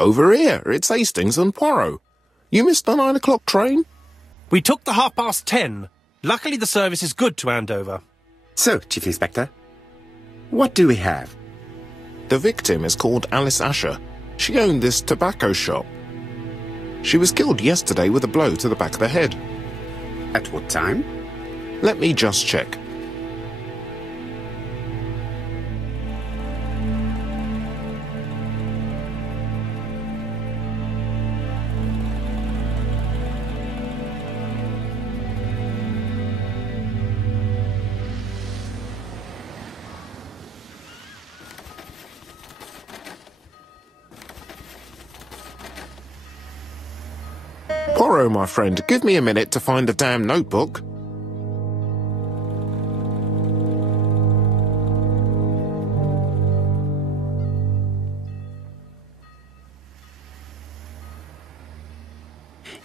Over here, it's Hastings and Poirot. You missed the 9 o'clock train? We took the 10:30. Luckily the service is good to Andover. So, Chief Inspector, what do we have? The victim is called Alice Asher. She owned this tobacco shop. She was killed yesterday with a blow to the back of the head. At what time? Let me just check. Poirot, my friend, give me a minute to find the damn notebook.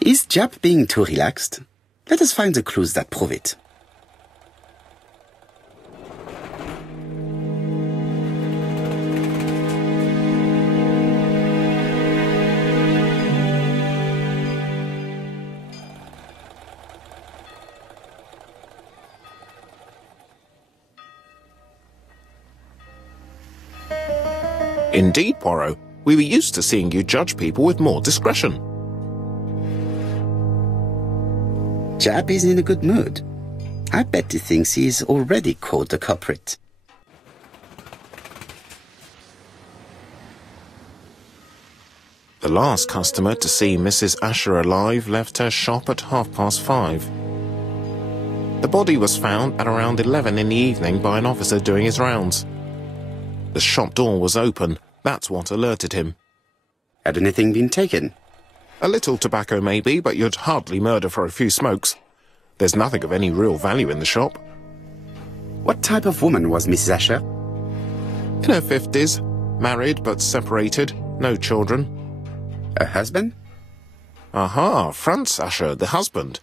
Is Jap being too relaxed? Let us find the clues that prove it. Indeed, Poirot. We were used to seeing you judge people with more discretion. Jap is in a good mood. I bet he thinks he's already caught the culprit. The last customer to see Mrs. Asher alive left her shop at 5:30. The body was found at around 11 in the evening by an officer doing his rounds. The shop door was open. That's what alerted him. Had anything been taken? A little tobacco maybe, but you'd hardly murder for a few smokes. There's nothing of any real value in the shop. What type of woman was Mrs. Asher? In her 50s, married but separated, no children. Her husband? Aha, Franz Asher, the husband.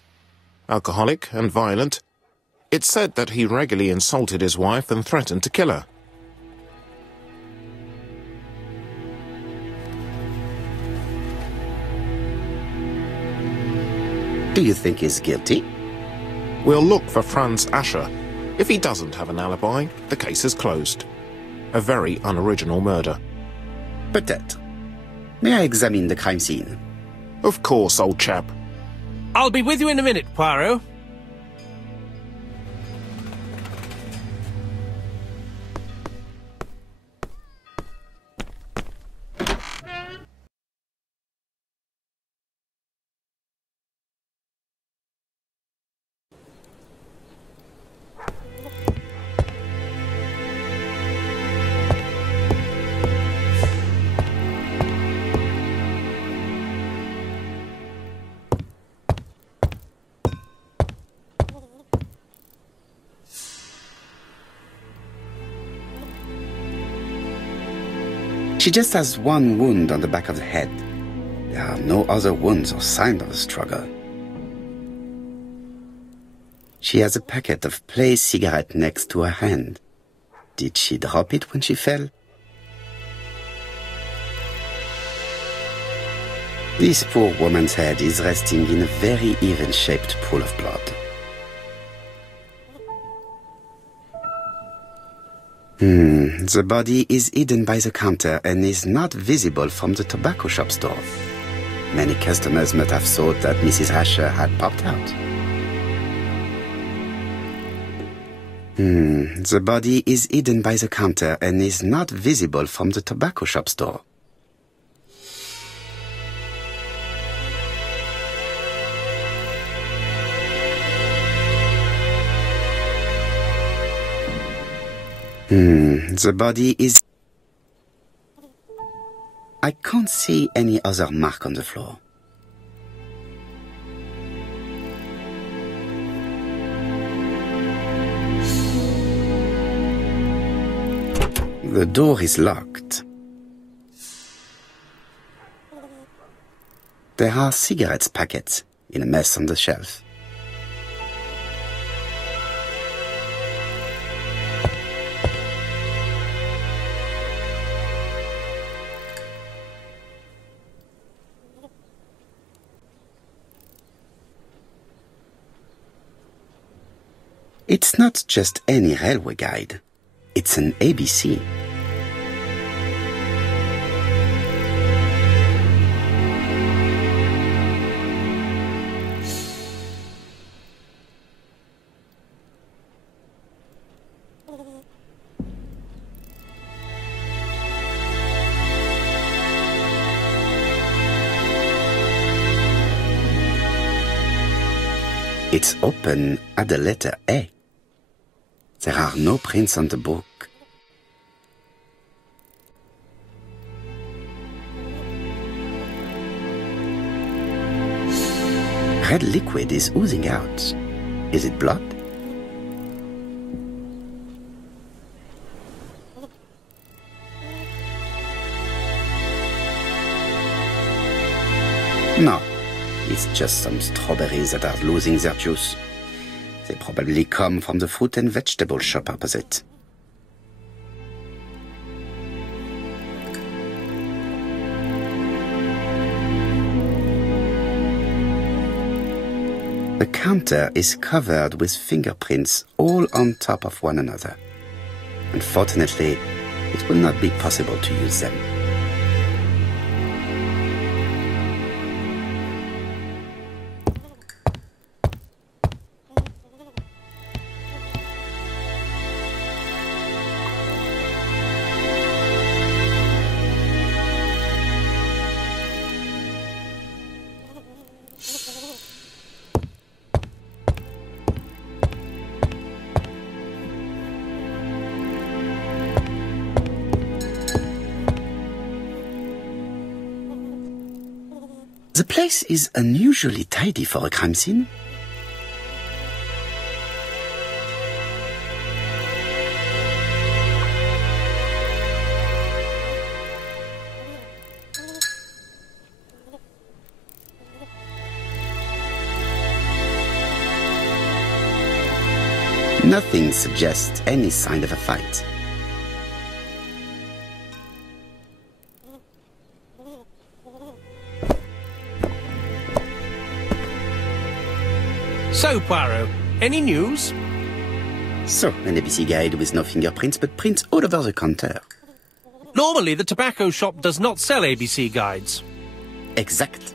Alcoholic and violent. It's said that he regularly insulted his wife and threatened to kill her. Do you think he's guilty? We'll look for Franz Asher. If he doesn't have an alibi, the case is closed. A very unoriginal murder. Peut-être. May I examine the crime scene? Of course, old chap. I'll be with you in a minute, Poirot. She just has one wound on the back of the head. There are no other wounds or signs of a struggle. She has a packet of play cigarette next to her hand. Did she drop it when she fell? This poor woman's head is resting in a very even-shaped pool of blood. The body is hidden by the counter and is not visible from the tobacco shop's door. Many customers might have thought that Mrs. Asher had popped out. The body is hidden by the counter and is not visible from the tobacco shop's door. The body is... I can't see any other mark on the floor. The door is locked. There are cigarette packets in a mess on the shelf. It's not just any railway guide. It's an ABC. It's open at the letter A. There are no prints on the book. Red liquid is oozing out. Is it blood? No. It's just some strawberries that are losing their juice. They probably come from the fruit and vegetable shop opposite. The counter is covered with fingerprints all on top of one another. Unfortunately, it will not be possible to use them. The place is unusually tidy for a crime scene. Nothing suggests any sign of a fight. So, Poirot, any news? So, an ABC guide with no fingerprints, but prints all over the counter. Normally, the tobacco shop does not sell ABC guides. Exact.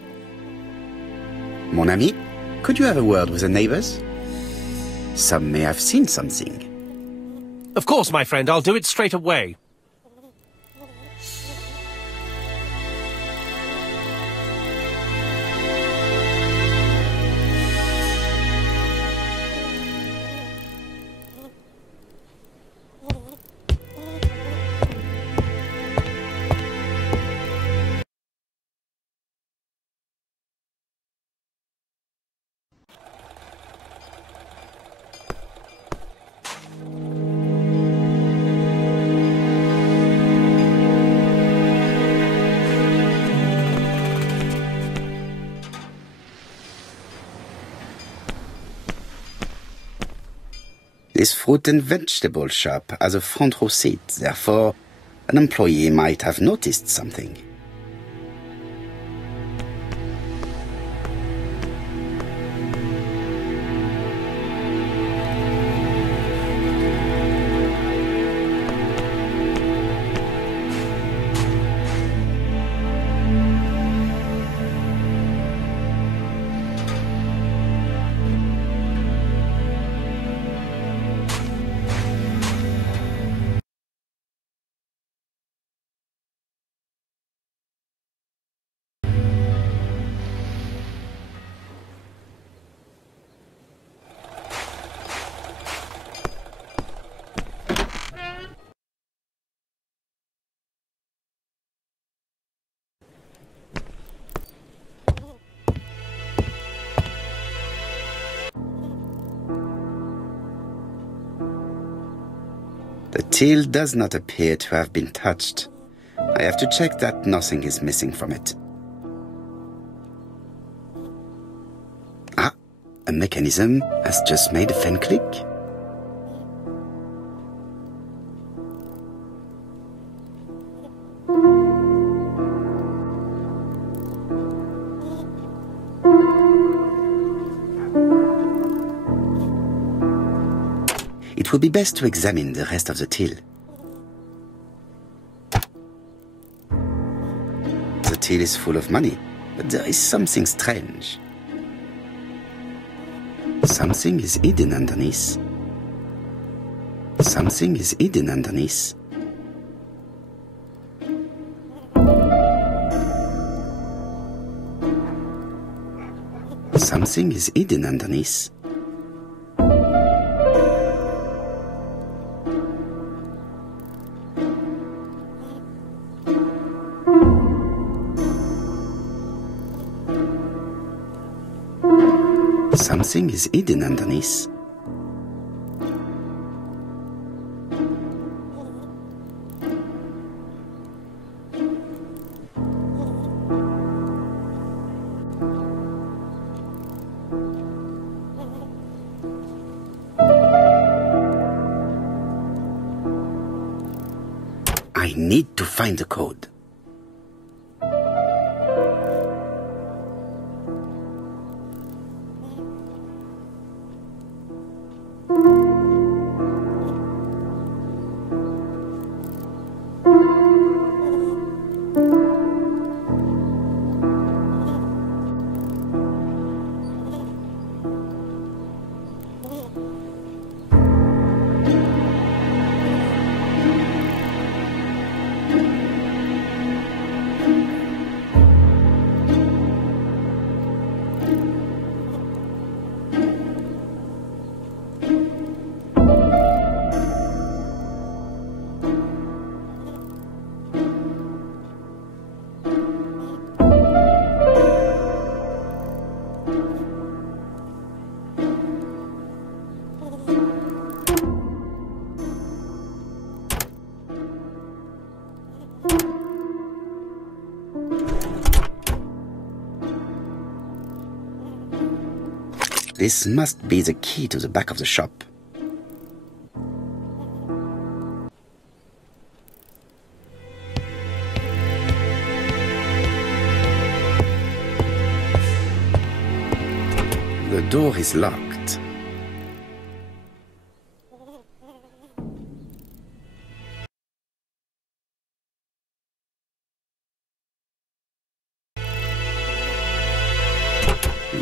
Mon ami, could you have a word with the neighbors? Some may have seen something. Of course, my friend, I'll do it straight away. This fruit and vegetable shop has a front row seat, therefore an employee might have noticed something. The till does not appear to have been touched. I have to check that nothing is missing from it. Ah, a mechanism has just made a fan click. would be best to examine the rest of the till. The till is full of money, but there is something strange. Something is hidden underneath. Something is hidden underneath. Something is hidden underneath. Something is hidden underneath. I need to find the code. This must be the key to the back of the shop. The door is locked.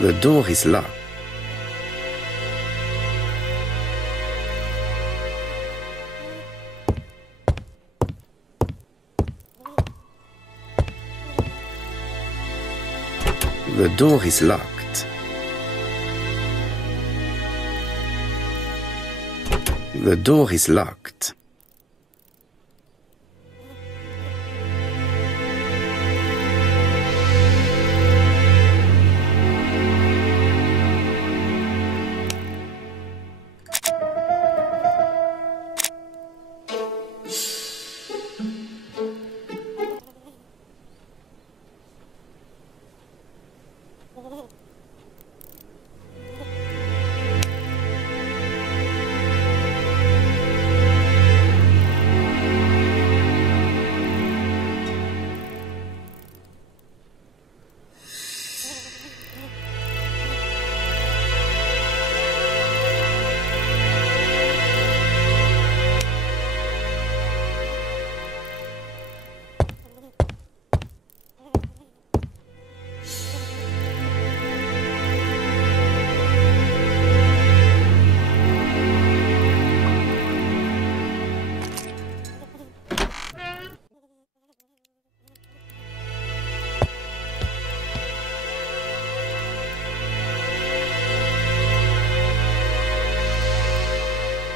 The door is locked. The door is locked. The door is locked.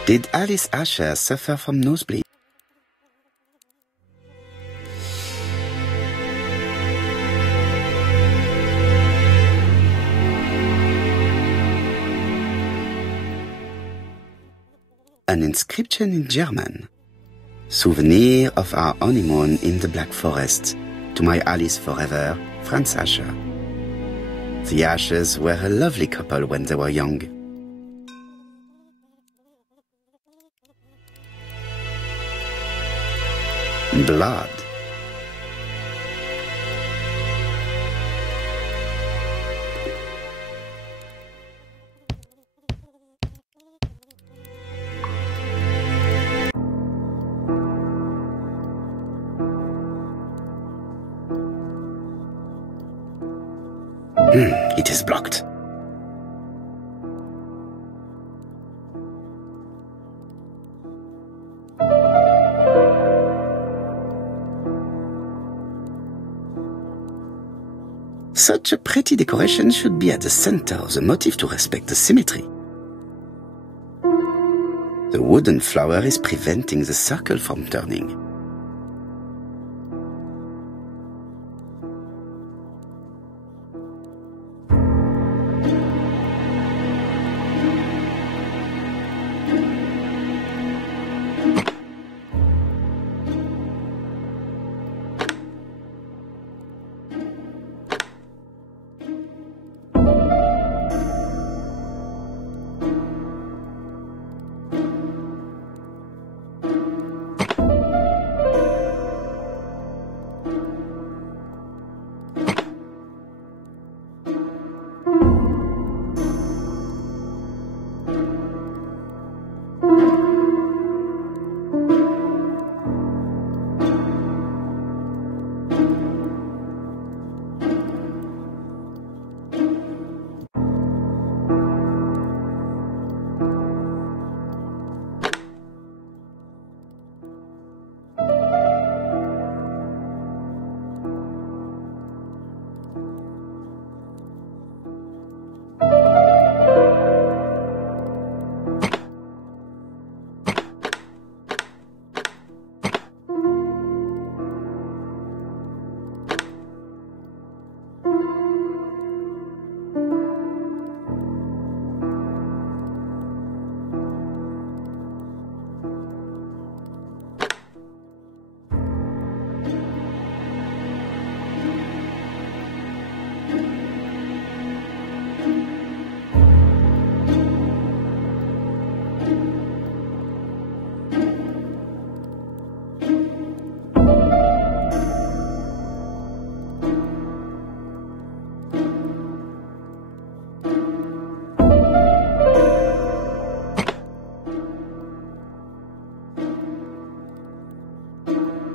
Did Alice Asher suffer from nosebleed? An inscription in German. Souvenir of our honeymoon in the Black Forest. To my Alice forever, Franz Asher. The Ashers were a lovely couple when they were young. Blood. It is blocked. Such a pretty decoration should be at the center of the motif to respect the symmetry. The wooden flower is preventing the circle from turning.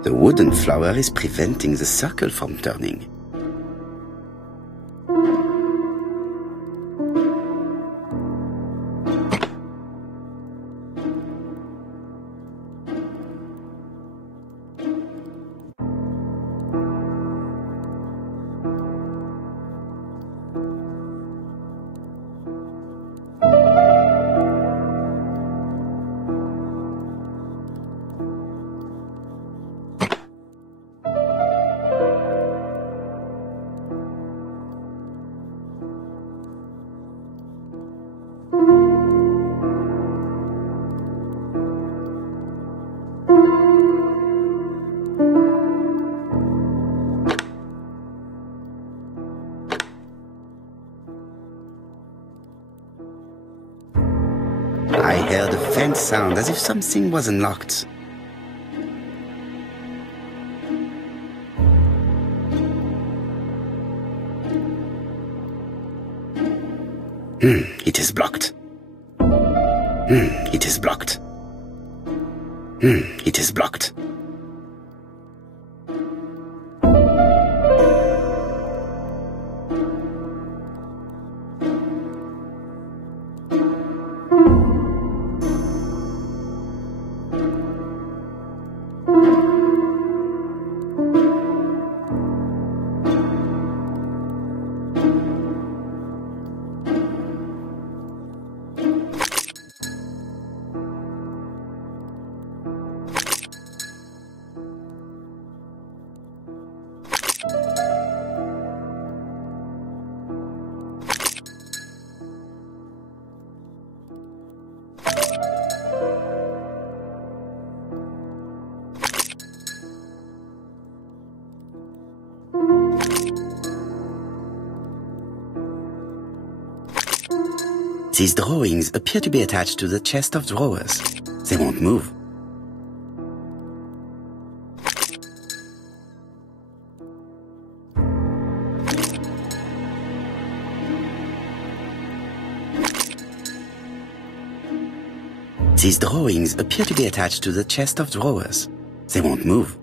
The wooden flower is preventing the circle from turning. I heard a faint sound as if something was unlocked. It is blocked. It is blocked. It is blocked. These drawings appear to be attached to the chest of drawers. They won't move. These drawings appear to be attached to the chest of drawers. They won't move.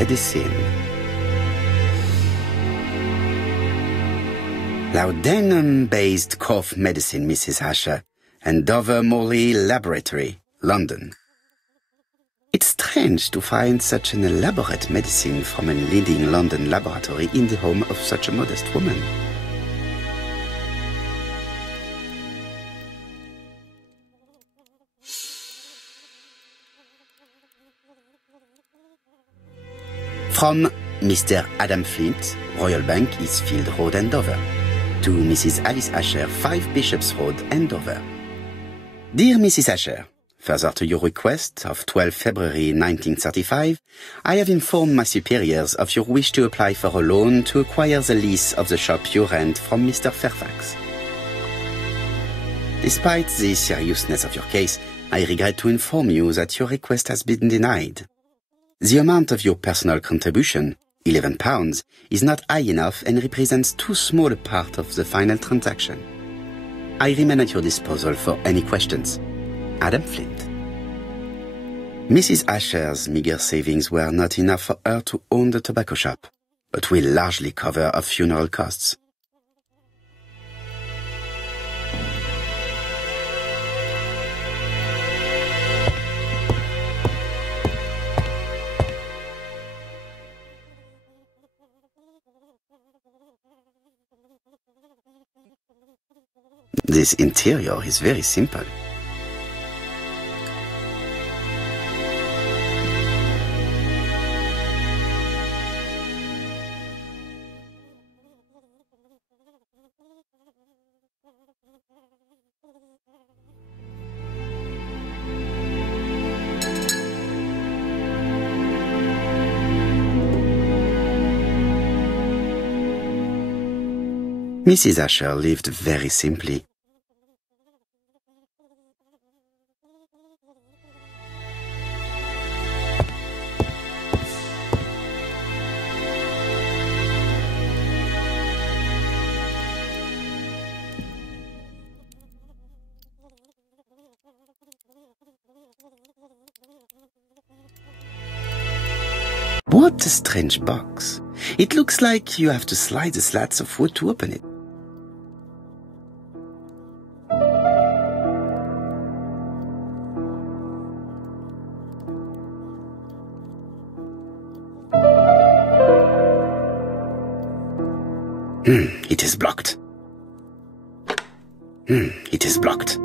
medicine. Laudanum-based cough medicine, Mrs. Asher, and Dover Morley Laboratory, London. It's strange to find such an elaborate medicine from a leading London laboratory in the home of such a modest woman. From Mr. Adam Flint, Royal Bank, Eastfield Road, Andover, to Mrs. Alice Asher, 5 Bishops Road, Andover. Dear Mrs. Asher, further to your request of 12 February 1935, I have informed my superiors of your wish to apply for a loan to acquire the lease of the shop you rent from Mr. Fairfax. Despite the seriousness of your case, I regret to inform you that your request has been denied. The amount of your personal contribution, £11, is not high enough and represents too small a part of the final transaction. I remain at your disposal for any questions. Adam Flint. Mrs. Asher's meager savings were not enough for her to own the tobacco shop, but will largely cover her funeral costs. This interior is very simple. Mrs. Asher lived very simply. What a strange box. It looks like you have to slide the slats of wood to open it. It is blocked. It is blocked.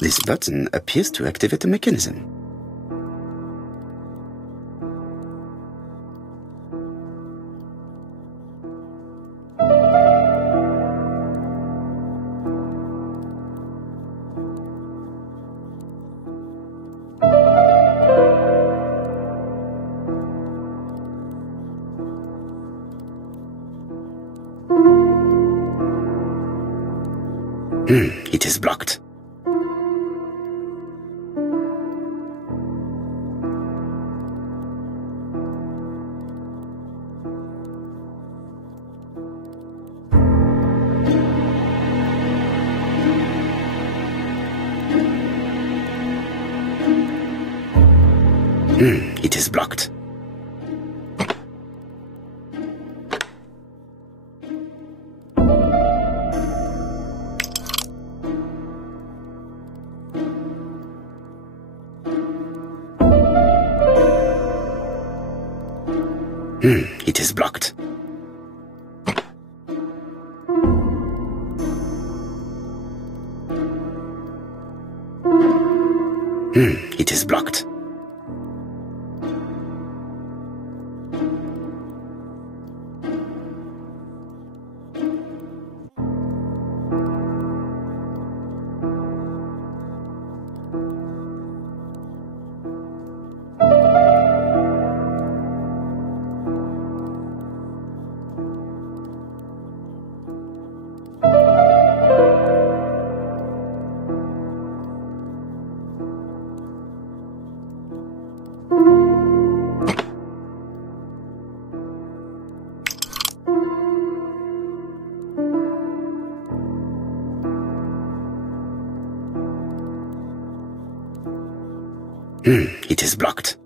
This button appears to activate the mechanism. It is blocked. It is blocked. It is blocked. It is blocked. It is blocked.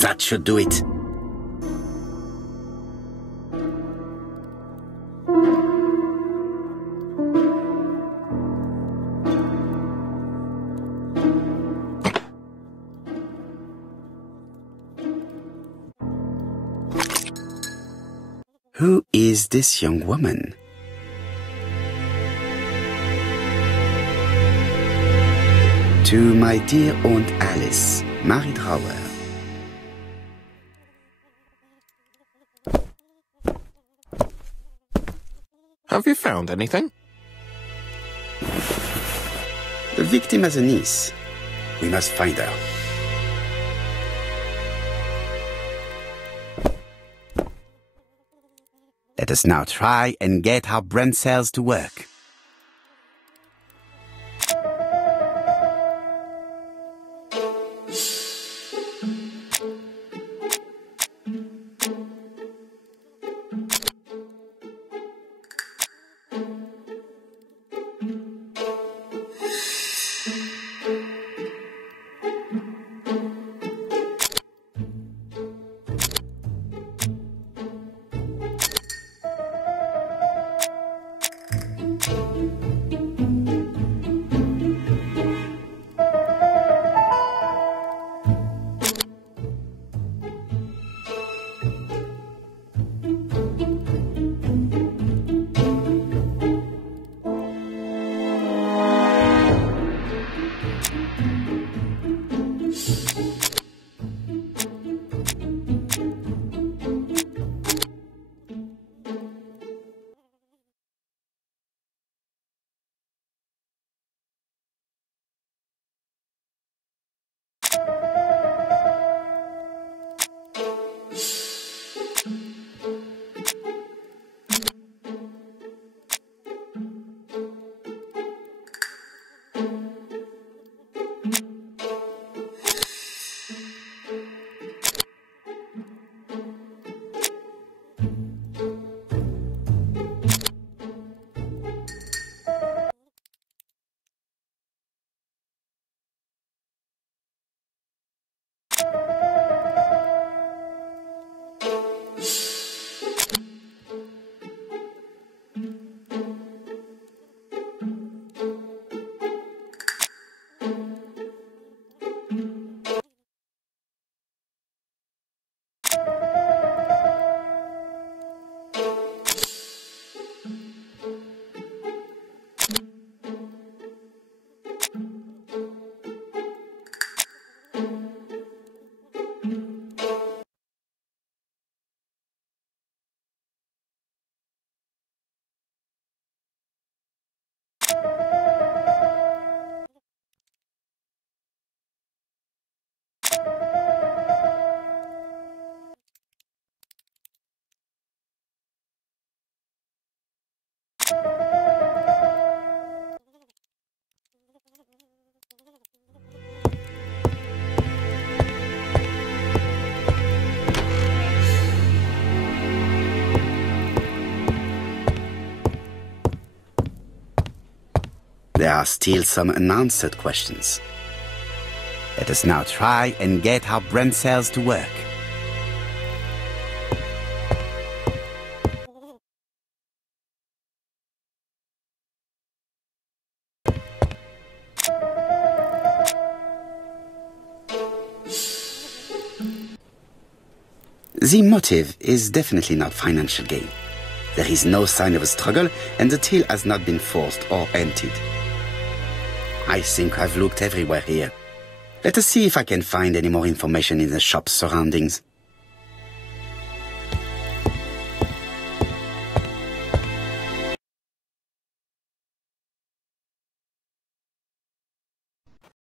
That should do it. Who is this young woman? To my dear Aunt Alice, Marie Drower. Have you found anything? The victim has a niece. We must find her. Let us now try and get our brain cells to work. There are still some unanswered questions. Let us now try and get our brain cells to work. The motive is definitely not financial gain. There is no sign of a struggle, and the till has not been forced or emptied. I think I've looked everywhere here. Let us see if I can find any more information in the shop's surroundings.